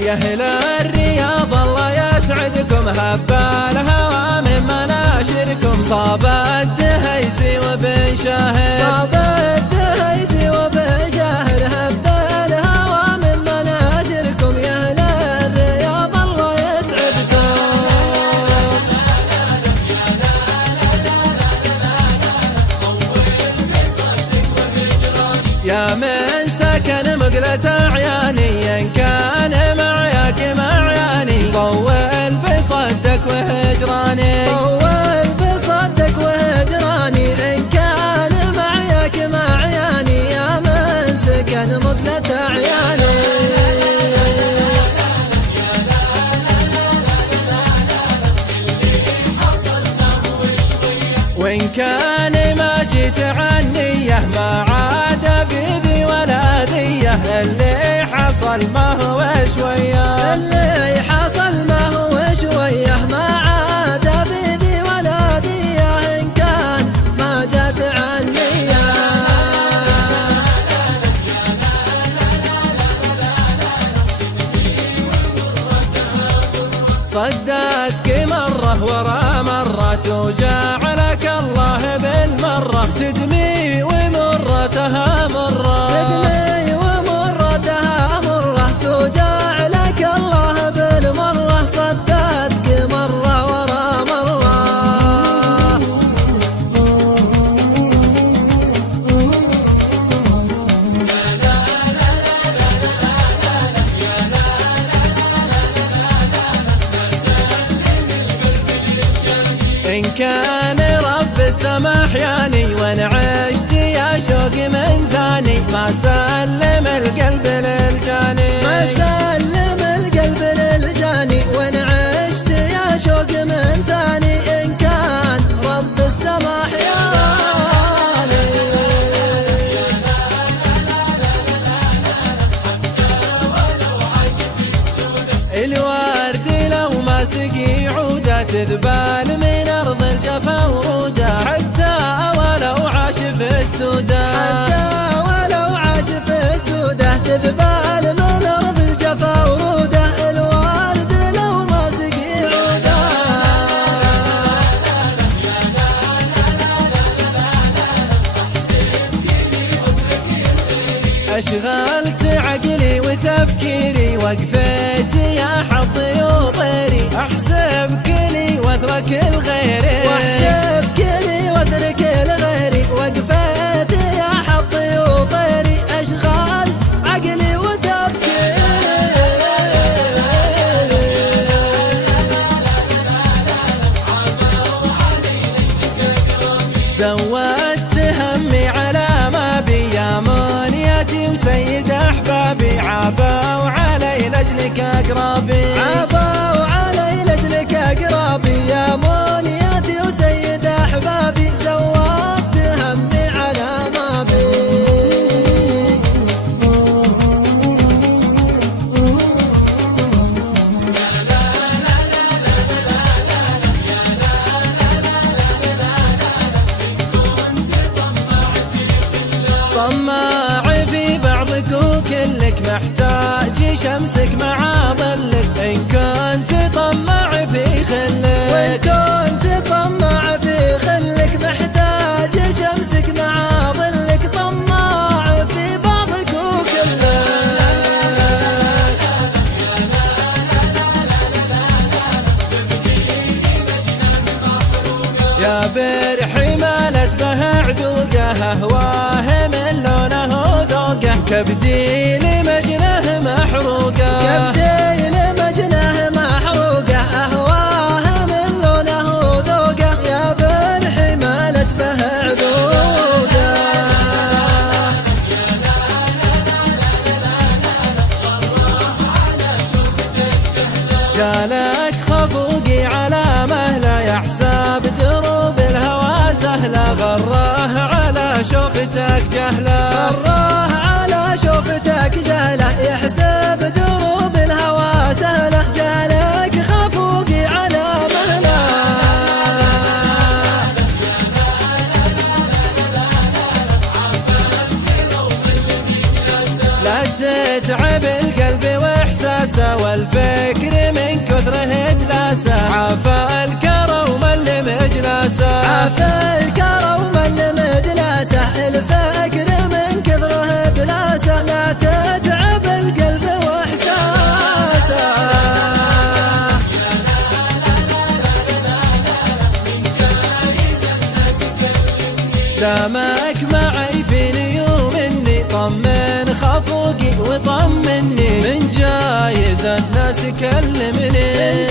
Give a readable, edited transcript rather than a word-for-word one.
يا أهل الرياض الله يسعدكم، هب الهوى من مناشركم. صاب الدهيسي وبن شاهر، صاب الدهيسي وبن شاهر، هب الهوى من مناشركم. يا أهل الرياض الله يسعدكم. يا من سكن مقلة عياني، إن كان معياك معياني. طول بصدك وهجراني، طول بصدك وهجراني. إن كان معياك معياني، يا من سكن مقلة عياني. وإن كان ما جيت عنية، ما عاد بذي ولا ذيه. اللي حصل ما هو شوية، اللي حصل ما هو شوية. ما عاد بذي ولا ذيه، إن كان ما جات عنية. صداتك مرة ورا مرة، وجعلك الله بالمرة. تدمي ومرتها مرة، تدمي ومرتها مرة، وجعلك الله بالمرة. صداتك مرة ورا مرة. إن كان رب السما أحياني، وإن عشت يا شوق من ثاني. ما سلم القلب للجاني، ما سلم القلب للجاني. وإن عشت يا شوق من ثاني. إن كان رب السما أحياني. الورد لو ما سقي عودة، تذبال من أرض الجفا ورودة. حتى ولو عاش في السودة، حتى ولو عاش في السودة. تذبال من أرض الجفا ورودة. الورد لو ما سقي عودة. أشغلت عقلي وتفكيري، وقفتي يا حظي وطيري. أحسب كلي واترك الغيري، واحسب كلي واترك الغيري. وقفتي يا حظي وطيري. أشغال عقلي وتفكيري. زودت همي على ما بي، يا منيتي وسيد أحبابي. عابوا علي لأجلك أقرابي، عابوا علي لأجلك أقرابي. يا منيتي وسيد أحبابي. زودت همي على ما بي. طماع في بعضك وكلك، محتاج شمسك مع ظلك. إن كنت طماع في خلك، وإن كنت طماع في خلك. محتاج شمسك مع ظلك. طماع في بعضك وكلك. يا برحي مالت به عذوقه. أهواه من لونه وذوقه، كبدي لمجنه محروقه. كبدي لمجنه محروقه. أهواه من لونه وذوقه. يا برحي مالت به عذوقه. جالك خفوقي على مهله، يحسب دروب الهوى سهله. غراه على شوفتك جهله، غراه على شوفتك جهله. يحسب دروب الهوى سهله. جالك خفوقي على مهله. لا تتعب القلب واحساسه، الفكر من كثره دلاسه، عافى الكرم اللي مجلسه، عافى الكرم اللي مجلسه، الفكر من كثره دلاسه، لا تتعب القلب واحساسه. دامك معي في اليوم اني طمن خفوقي وطمني، من جايز الناس كلمني، من